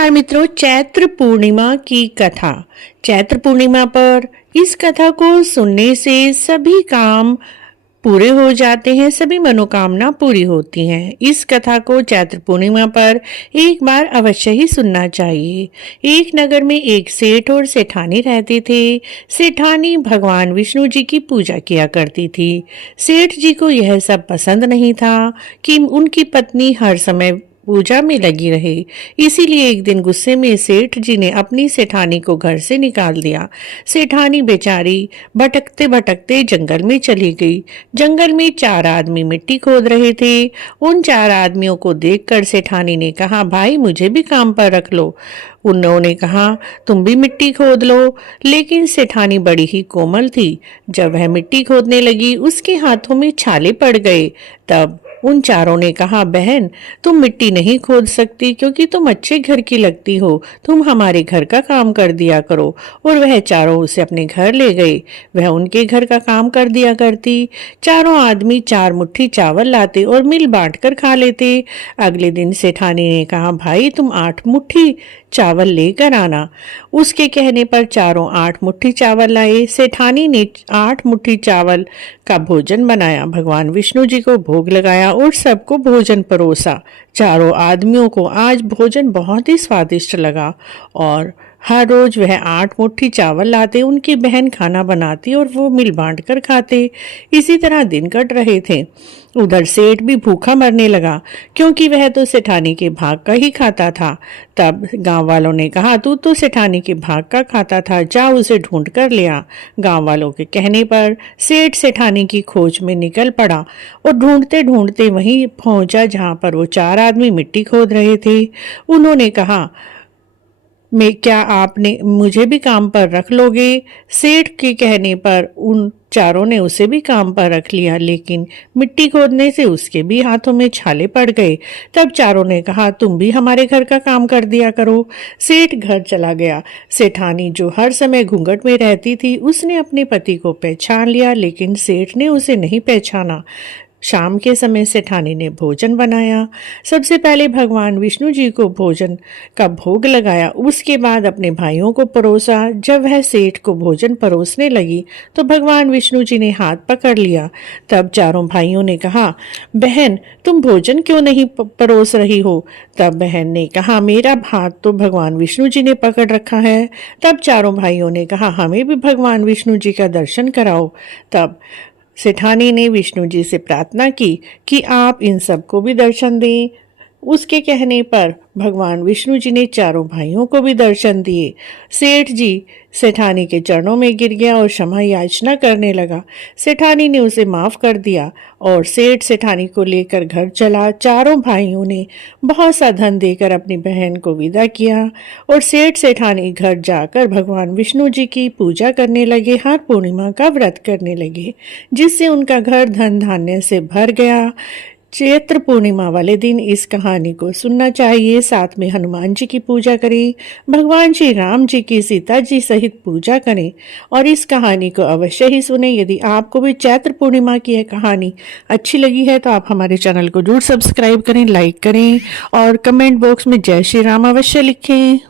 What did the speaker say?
नमस्कार मित्रों, चैत्र पूर्णिमा की कथा। चैत्र पूर्णिमा पर इस कथा को सुनने से सभी काम पूरे हो जाते हैं, सभी मनोकामना पूरी होती हैं। इस कथा को चैत्र पूर्णिमा पर एक बार अवश्य ही सुनना चाहिए। एक नगर में एक सेठ और सेठानी रहते थे। सेठानी भगवान विष्णु जी की पूजा किया करती थी। सेठ जी को यह सब पसंद नहीं था कि उनकी पत्नी हर समय पूजा में लगी रहे। इसीलिए एक दिन गुस्से में सेठ जी ने अपनी सेठानी को घर से निकाल दिया। सेठानी बेचारी भटकते भटकते जंगल में चली गई। जंगल में 4 आदमी मिट्टी खोद रहे थे। उन 4 आदमियों को देखकर सेठानी ने कहा, भाई मुझे भी काम पर रख लो। उन्होंने कहा, तुम भी मिट्टी खोद लो। लेकिन सेठानी बड़ी ही कोमल थी। जब वह मिट्टी खोदने लगी उसके हाथों में छाले पड़ गए। तब उन चारों ने कहा, बहन तुम मिट्टी नहीं खोद सकती क्योंकि तुम अच्छे घर की लगती हो, तुम हमारे घर का काम कर दिया करो। और वह चारों उसे अपने घर ले गए। वह उनके घर का काम कर दिया करती। चारों आदमी 4 मुट्ठी चावल लाते और मिल बांट कर खा लेते। अगले दिन सेठानी ने कहा, भाई तुम 8 मुट्ठी चावल लेकर आना। उसके कहने पर चारों 8 मुट्ठी चावल लाए। सेठानी ने 8 मुट्ठी चावल का भोजन बनाया, भगवान विष्णु जी को भोग लगाया और सबको भोजन परोसा। चारों आदमियों को आज भोजन बहुत ही स्वादिष्ट लगा और हर रोज वह 8 मुट्ठी चावल लाते, उनकी बहन खाना बनाती और वो मिल बांट कर खाते। इसी तरह दिन कट रहे थे। उधर सेठ भी भूखा मरने लगा क्योंकि वह तो सेठानी के भाग का ही खाता था। तब गांव वालों ने कहा, तू तो सेठानी के भाग का खाता था, जा उसे ढूंढ कर ले आ। गांव वालों के कहने पर सेठ सेठानी की खोज में निकल पड़ा और ढूंढते ढूंढते वहीं पहुंचा जहां पर वो 4 आदमी मिट्टी खोद रहे थे। उन्होंने कहा, मैं क्या आपने मुझे भी काम पर रख लोगे? सेठ के कहने पर उन चारों ने उसे भी काम पर रख लिया, लेकिन मिट्टी खोदने से उसके भी हाथों में छाले पड़ गए। तब चारों ने कहा, तुम भी हमारे घर का काम कर दिया करो। सेठ घर चला गया। सेठानी जो हर समय घूंघट में रहती थी, उसने अपने पति को पहचान लिया, लेकिन सेठ ने उसे नहीं पहचाना। शाम के समय सेठानी ने भोजन बनाया। सबसे पहले भगवान विष्णु जी को भोजन का भोग लगाया, उसके बाद अपने भाइयों को परोसा। जब वह सेठ को भोजन परोसने लगी तो भगवान विष्णु जी ने हाथ पकड़ लिया। तब चारों भाइयों ने कहा, बहन तुम भोजन क्यों नहीं परोस रही हो? तब बहन ने कहा, मेरा हाथ तो भगवान विष्णु जी ने पकड़ रखा है। तब चारों भाइयों ने कहा, हमें भी भगवान विष्णु जी का दर्शन कराओ। तब सेठानी ने विष्णु जी से प्रार्थना की कि आप इन सबको भी दर्शन दें। उसके कहने पर भगवान विष्णु जी ने चारों भाइयों को भी दर्शन दिए। सेठ जी सेठानी के चरणों में गिर गया और क्षमा याचना करने लगा। सेठानी ने उसे माफ कर दिया और सेठ सेठानी को लेकर घर चला। चारों भाइयों ने बहुत सा धन देकर अपनी बहन को विदा किया और सेठ सेठानी घर जाकर भगवान विष्णु जी की पूजा करने लगे, हर पूर्णिमा का व्रत करने लगे, जिससे उनका घर धन धान्य से भर गया। चैत्र पूर्णिमा वाले दिन इस कहानी को सुनना चाहिए। साथ में हनुमान जी की पूजा करें, भगवान श्री राम जी की सीता जी सहित पूजा करें और इस कहानी को अवश्य ही सुने। यदि आपको भी चैत्र पूर्णिमा की यह कहानी अच्छी लगी है तो आप हमारे चैनल को जरूर सब्सक्राइब करें, लाइक करें और कमेंट बॉक्स में जय श्री राम अवश्य लिखें।